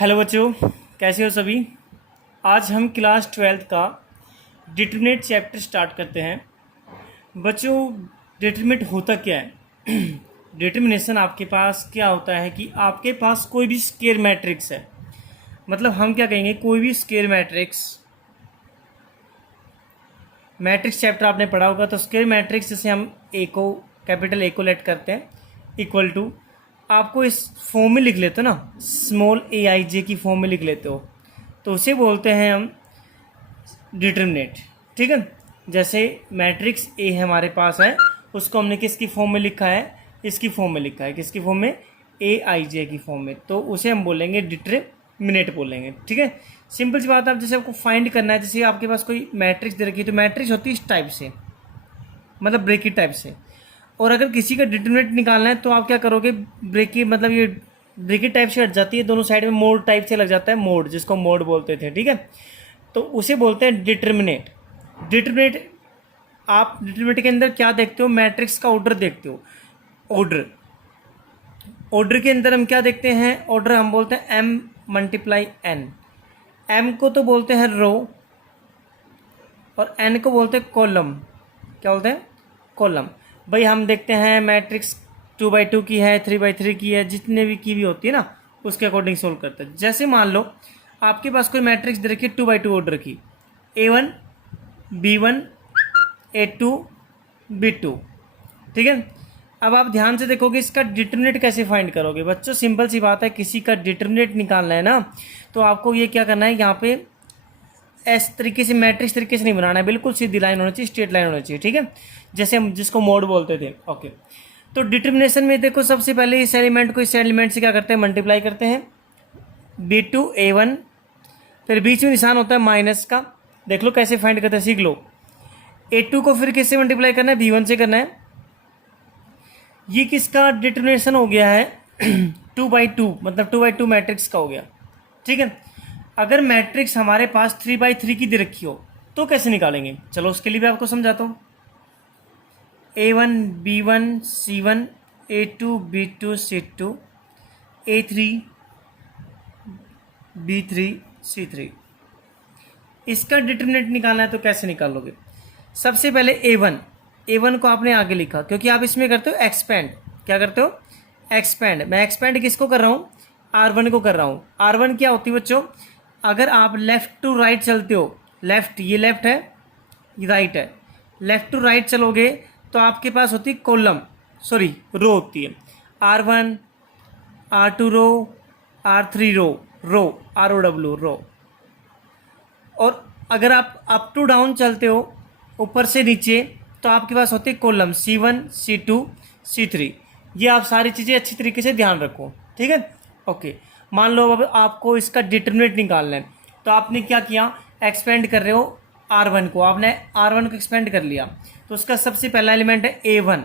Hello बच्चों, कैसे हो सभी। आज हम क्लास 12th का डिटरमिनेट चैप्टर स्टार्ट करते हैं। बच्चों, डिटरमिनेट होता क्या है? डिटर्मिनेशन आपके पास क्या होता है कि आपके पास कोई भी स्केयर मैट्रिक्स है, मतलब हम क्या कहेंगे, कोई भी स्केयर मैट्रिक्स चैप्टर आपने पढ़ा होगा। तो स्केयर मैट्रिक्स जैसे हम ए को, कैपिटल ए को लेट करते हैं, इक्वल टू, आपको इस फॉर्म में लिख लेते हो ना, स्मॉल ए आई जे की फॉर्म में लिख लेते हो, तो उसे बोलते हैं हम डिटर्मिनेट। ठीक है, जैसे मैट्रिक्स ए हमारे पास है, उसको हमने किसकी फॉर्म में लिखा है, इसकी फॉर्म में लिखा है, किसकी फॉर्म में, ए आई जे की फॉर्म में, तो उसे हम बोलेंगे डिटर्मिनेट बोलेंगे। ठीक है, सिंपल सी बात है। अब जैसे आपको फाइंड करना है, जैसे आपके पास कोई मैट्रिक्स दे रखी है, तो मैट्रिक्स होती है इस टाइप से, मतलब ब्रेकेट टाइप से। और अगर किसी का डिटर्मिनेंट निकालना है तो आप क्या करोगे, ब्रेकेट मतलब ये ब्रेकेट टाइप से हट जाती है, दोनों साइड में मोड टाइप से लग जाता है, मोड, जिसको मोड बोलते थे। ठीक है, तो उसे बोलते हैं डिटर्मिनेट। डिटर्मिनेट, आप डिटर्मिनेट के अंदर क्या देखते हो, मैट्रिक्स का ऑर्डर देखते हो। ऑर्डर, ऑर्डर के अंदर हम क्या देखते हैं, ऑर्डर हम बोलते हैं एम मल्टीप्लाई एन। एम को तो बोलते हैं रो और एन को बोलते हैं कॉलम। क्या बोलते हैं, कॉलम। भाई हम देखते हैं मैट्रिक्स 2x2 की है, 3x3 की है, जितने भी की भी होती है ना, उसके अकॉर्डिंग सोल्व करते हैं। जैसे मान लो आपके पास कोई मैट्रिक्स दे रखी है 2x2 ऑर्डर की, A1 B1 A2 B2। ठीक है, अब आप ध्यान से देखोगे इसका डिटर्मिनेंट कैसे फाइंड करोगे। बच्चों सिंपल सी बात है, किसी का डिटर्मिनेंट निकालना है ना, तो आपको ये क्या करना है, यहाँ पे इस तरीके से मैट्रिक्स तरीके से नहीं बनाना है, बिल्कुल सीधी लाइन होनी चाहिए, स्ट्रेट लाइन होनी चाहिए। ठीक है, जैसे हम जिसको मोड बोलते थे। ओके, तो डिटर्मिनेशन में देखो, सबसे पहले इस एलिमेंट को इस एलिमेंट से क्या करते हैं, मल्टीप्लाई करते हैं, B2 A1, फिर बीच में निशान होता है माइनस का, देख लो कैसे फाइंड करते हैं, सीख लो। A2 को फिर किससे मल्टीप्लाई करना है, B1 से करना है। ये किसका डिटर्मिनेशन हो गया है, 2x2, मतलब 2x2 मैट्रिक्स का हो गया। ठीक है, अगर मैट्रिक्स हमारे पास 3x3 की दे रखी हो तो कैसे निकालेंगे, चलो उसके लिए भी आपको समझाता हूँ। A1 B1 C1 A2 B2 C2 A3 B3 C3, इसका डिटर्मिनेंट निकालना है तो कैसे निकालोगे। सबसे पहले A1 को आपने आगे लिखा, क्योंकि आप इसमें करते हो एक्सपेंड। क्या करते हो, एक्सपेंड। मैं एक्सपेंड किसको कर रहा हूँ, R1 को कर रहा हूँ। R1 क्या होती है बच्चों, अगर आप लेफ्ट टू राइट चलते हो, लेफ्ट, ये लेफ्ट है, ये राइट है, लेफ्ट टू राइट चलोगे तो आपके पास होती है कॉलम, सॉरी रो होती है। R1 R2 रो, R3 रो, ROW रो। और अगर आप अप टू डाउन चलते हो, ऊपर से नीचे, तो आपके पास होती है कॉलम C1 C2 C3। ये आप सारी चीज़ें अच्छी तरीके से ध्यान रखो। ठीक है, ओके। मान लो अब आपको इसका डिटर्मिनेंट निकालना है, तो आपने क्या किया, एक्सपेंड कर रहे हो R1 को, आपने R1 को एक्सपेंड कर लिया, तो उसका सबसे पहला एलिमेंट है A1,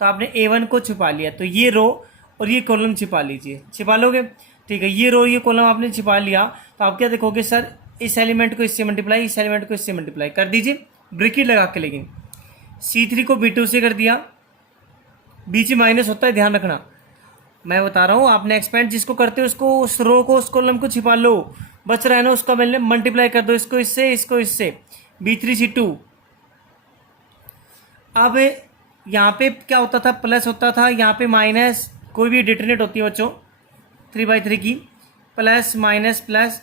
तो आपने A1 को छिपा लिया, तो ये रो और ये कॉलम छिपा लीजिए, छिपा लोगे। ठीक है, ये रो ये कॉलम आपने छिपा लिया, तो आप क्या देखोगे, सर इस एलिमेंट को इससे मल्टीप्लाई, इस एलिमेंट को इससे मल्टीप्लाई कर दीजिए, ब्रैकेट लगा के। लेकिन C3 को B2 से कर दिया, बीच में माइनस होता है, ध्यान रखना, मैं बता रहा हूँ। आपने एक्सपेंड जिसको करते हो उसको, उस रो को, उस कॉलम को छिपा लो, बच रहा है ना उसका मल्टीप्लाई कर दो, इसको इससे, इसको इससे, B3 C2। अब यहाँ पे क्या होता था, प्लस होता था, यहाँ पे माइनस, कोई भी डिटर्मिनेंट होती है बच्चों 3x3 की, plus minus plus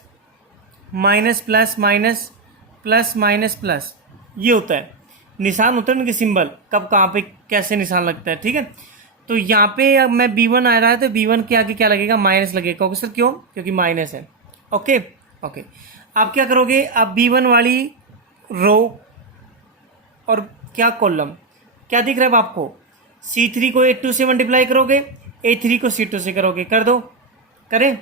minus plus minus plus minus plus, ये होता है, निशान होता है उनके सिंबल, कब कहाँ पे कैसे निशान लगता है। ठीक है, तो यहाँ पे अब मैं B1 आ रहा है, तो B1 के आगे क्या लगेगा, माइनस लगेगा। सर क्यों, क्योंकि माइनस है। ओके ओके, आप क्या करोगे, आप B1 वाली रो और क्या कॉलम, क्या दिख रहा है अब आपको, C3 को A2 से मल्टीप्लाई करोगे, A3 को C2 से करोगे, कर दो, करें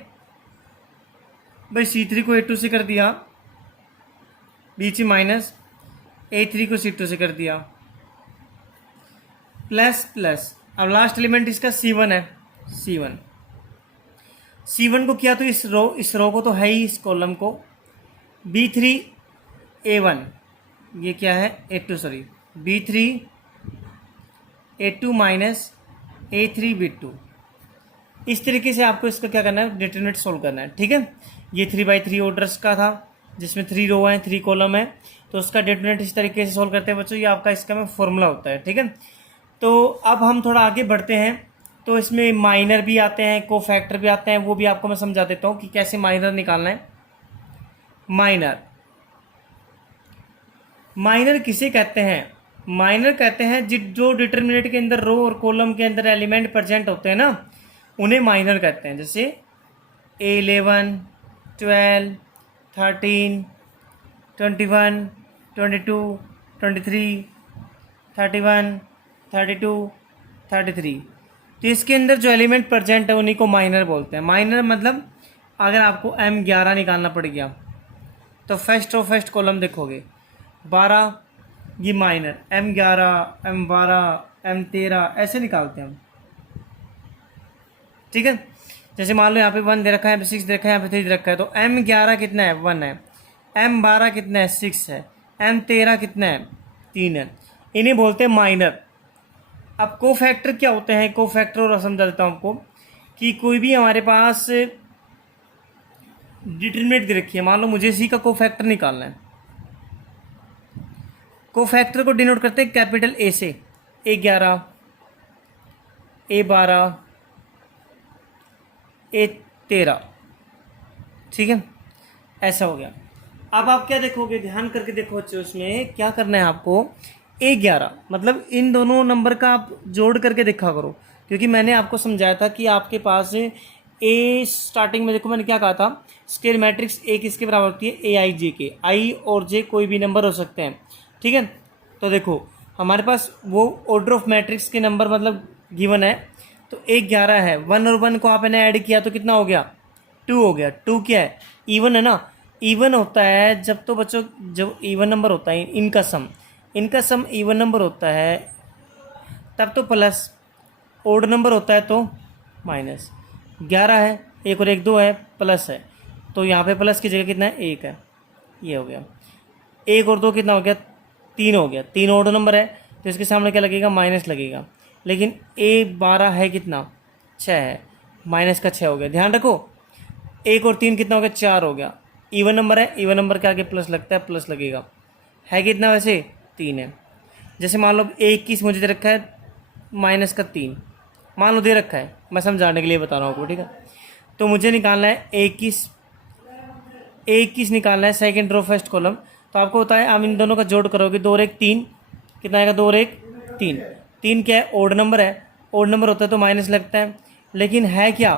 भाई। C3 को A2 से कर दिया, बीच में माइनस, A3 को C2 से कर दिया, प्लस प्लस। अब लास्ट एलिमेंट इसका C1 है, C1 को किया तो इस रो को तो है ही, इस कॉलम को, B3 A1, ये क्या है A2, sorry B3 A2 minus A3 B2, इस तरीके से आपको इसका क्या करना है, डिटरमिनेंट सोल्व करना है। ठीक है, ये 3/3 ऑर्डर्स का था जिसमें 3 रो हैं 3 कॉलम है, तो उसका डिटरमिनेंट इस तरीके से सोल्व करते हैं बच्चों। ये आपका इसका में फॉर्मूला होता है। ठीक है, तो अब हम थोड़ा आगे बढ़ते हैं। तो इसमें माइनर भी आते हैं, कोफैक्टर भी आते हैं, वो भी आपको मैं समझा देता हूँ कि कैसे माइनर निकालना है। माइनर किसे कहते हैं? माइनर कहते हैं जो डिटरमिनेंट के अंदर रो और कॉलम के अंदर एलिमेंट प्रेजेंट होते हैं ना, उन्हें माइनर कहते हैं। जैसे 11, 12, 13, 21, 22, 23, 31, 32, 33। तो इसके अंदर जो एलिमेंट प्रेजेंट है उन्हीं को माइनर बोलते हैं। माइनर मतलब अगर आपको M11 निकालना पड़ गया तो फर्स्ट कॉलम देखोगे 12, ये माइनर, M11, M12, M13 ऐसे निकालते हैं हम। ठीक है, जैसे मान लो यहाँ पे 1 दे रखा है, यहाँ पे 6 दे रखा है, यहाँ पे 3 दे रखा है, तो M11 कितना है, 1 है। M12 कितना है, 6 है। M13 कितना है, 3 है। इन्हें बोलते हैं माइनर। अब कोफैक्टर क्या होते हैं? कोफैक्टर और समझा देता हूँ आपको कि कोई भी हमारे पास डिटरमिनेंट दे रखी है, मान लो मुझे इसी का कोफैक्टर निकालना है। कोफैक्टर को डिनोट करते हैं कैपिटल ए से, A11, A12, A13। ठीक है, ऐसा हो गया। अब आप क्या देखोगे, ध्यान करके देखो बच्चों, इसमें क्या करना है आपको, A11 मतलब इन दोनों नंबर का आप जोड़ करके देखा करो, क्योंकि मैंने आपको समझाया था कि आपके पास ए स्टार्टिंग में देखो मैंने क्या कहा था, स्क्वायर मैट्रिक्स ए किसके बराबर होती है, AIJ के। आई और जे कोई भी नंबर हो सकते हैं। ठीक है, तो देखो हमारे पास वो ऑर्डर ऑफ मैट्रिक्स के नंबर मतलब गिवन है, तो 11 है, 1 और 1 को आपने ऐड किया तो कितना हो गया, 2 हो गया। 2 क्या है, इवन है ना। इवन होता है जब, तो बच्चों जब इवन नंबर होता है इनका सम इवन नंबर होता है तब तो प्लस, ओड नंबर होता है तो माइनस। 11 है, 1 और 1 2 है, प्लस है, तो यहाँ पे प्लस की जगह कितना है, 1 है। ये हो गया। 1 और 2 कितना हो गया, 3 हो गया। 3 ओड नंबर है तो इसके सामने क्या लगेगा, माइनस लगेगा। लेकिन A12 है कितना, 6 है, माइनस का 6 हो गया। ध्यान रखो 1 और 3 कितना हो गया, 4 हो गया। इवन नंबर है, इवन नंबर के आगे प्लस लगता है, प्लस लगेगा। है कितना वैसे, 3 है। जैसे मान लो 21 मुझे दे रखा है, माइनस का 3 मान लो दे रखा है, मैं समझाने के लिए बता रहा हूँ आपको। ठीक है, तो मुझे निकालना है 21 निकालना है, सेकंड रो फर्स्ट कॉलम। तो आपको होता है आप इन दोनों का जोड़ करोगे, 2 और 1 3, कितना आएगा, 2 और 1 3। 3 क्या है, ओड नंबर है, ओड नंबर होता है तो माइनस लगता है, लेकिन है क्या,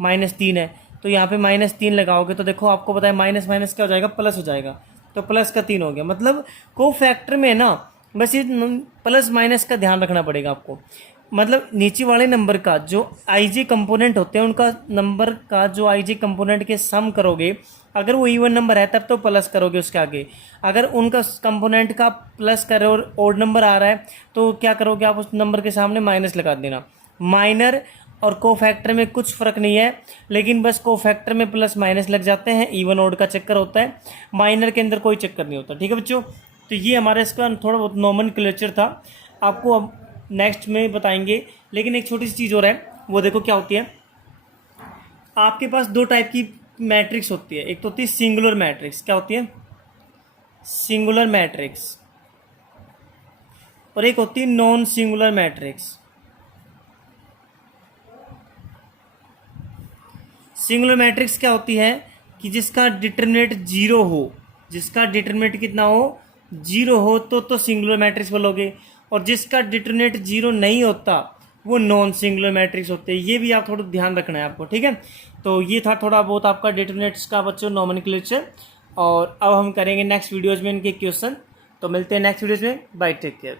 -3 है। तो यहाँ पे -3 लगाओगे तो देखो आपको पता है माइनस माइनस क्या हो जाएगा, प्लस हो जाएगा, तो प्लस का 3 हो गया। मतलब कोफैक्टर में ना बस ये प्लस माइनस का ध्यान रखना पड़ेगा आपको। मतलब नीचे वाले नंबर का जो IJ कंपोनेंट होते हैं उनका नंबर का जो IJ कंपोनेंट के सम करोगे, अगर वो इवन नंबर है तब तो प्लस करोगे उसके आगे। अगर उनका कंपोनेंट का प्लस करे और ओड नंबर आ रहा है तो क्या करोगे आप, उस नंबर के सामने माइनस लगा देना। माइनर और कोफैक्टर में कुछ फ़र्क नहीं है, लेकिन बस कोफैक्टर में प्लस माइनस लग जाते हैं, इवन ओड का चक्कर होता है, माइनर के अंदर कोई चक्कर नहीं होता। ठीक है बच्चों, तो ये हमारा इसका थोड़ा बहुत नोमेनक्लेचर था, आपको अब नेक्स्ट में बताएंगे। लेकिन एक छोटी सी चीज़ और है, वो देखो क्या होती है। आपके पास 2 टाइप की मैट्रिक्स होती है, एक तो होती है सिंगुलर मैट्रिक्स। क्या होती है, सिंगुलर मैट्रिक्स, और एक होती है non singular matrix. Singular matrix क्या होती है कि जिसका डिटरमिनेंट 0 हो, जिसका डिटरमिनेंट कितना हो, 0 हो तो सिंगुलर मैट्रिक्स बोलोगे, और जिसका डिटरमिनेंट 0 नहीं होता वो नॉन सिंगुलर मैट्रिक्स होते हैं। ये भी आप थोड़ा ध्यान रखना है आपको। ठीक है, तो ये था थोड़ा बहुत आपका डिटरमिनेंट्स का बच्चों नोमेनक्लेचर, और अब हम करेंगे नेक्स्ट वीडियोज़ में इनके क्वेश्चन। तो मिलते हैं नेक्स्ट वीडियोज़ में, बाय, टेक केयर।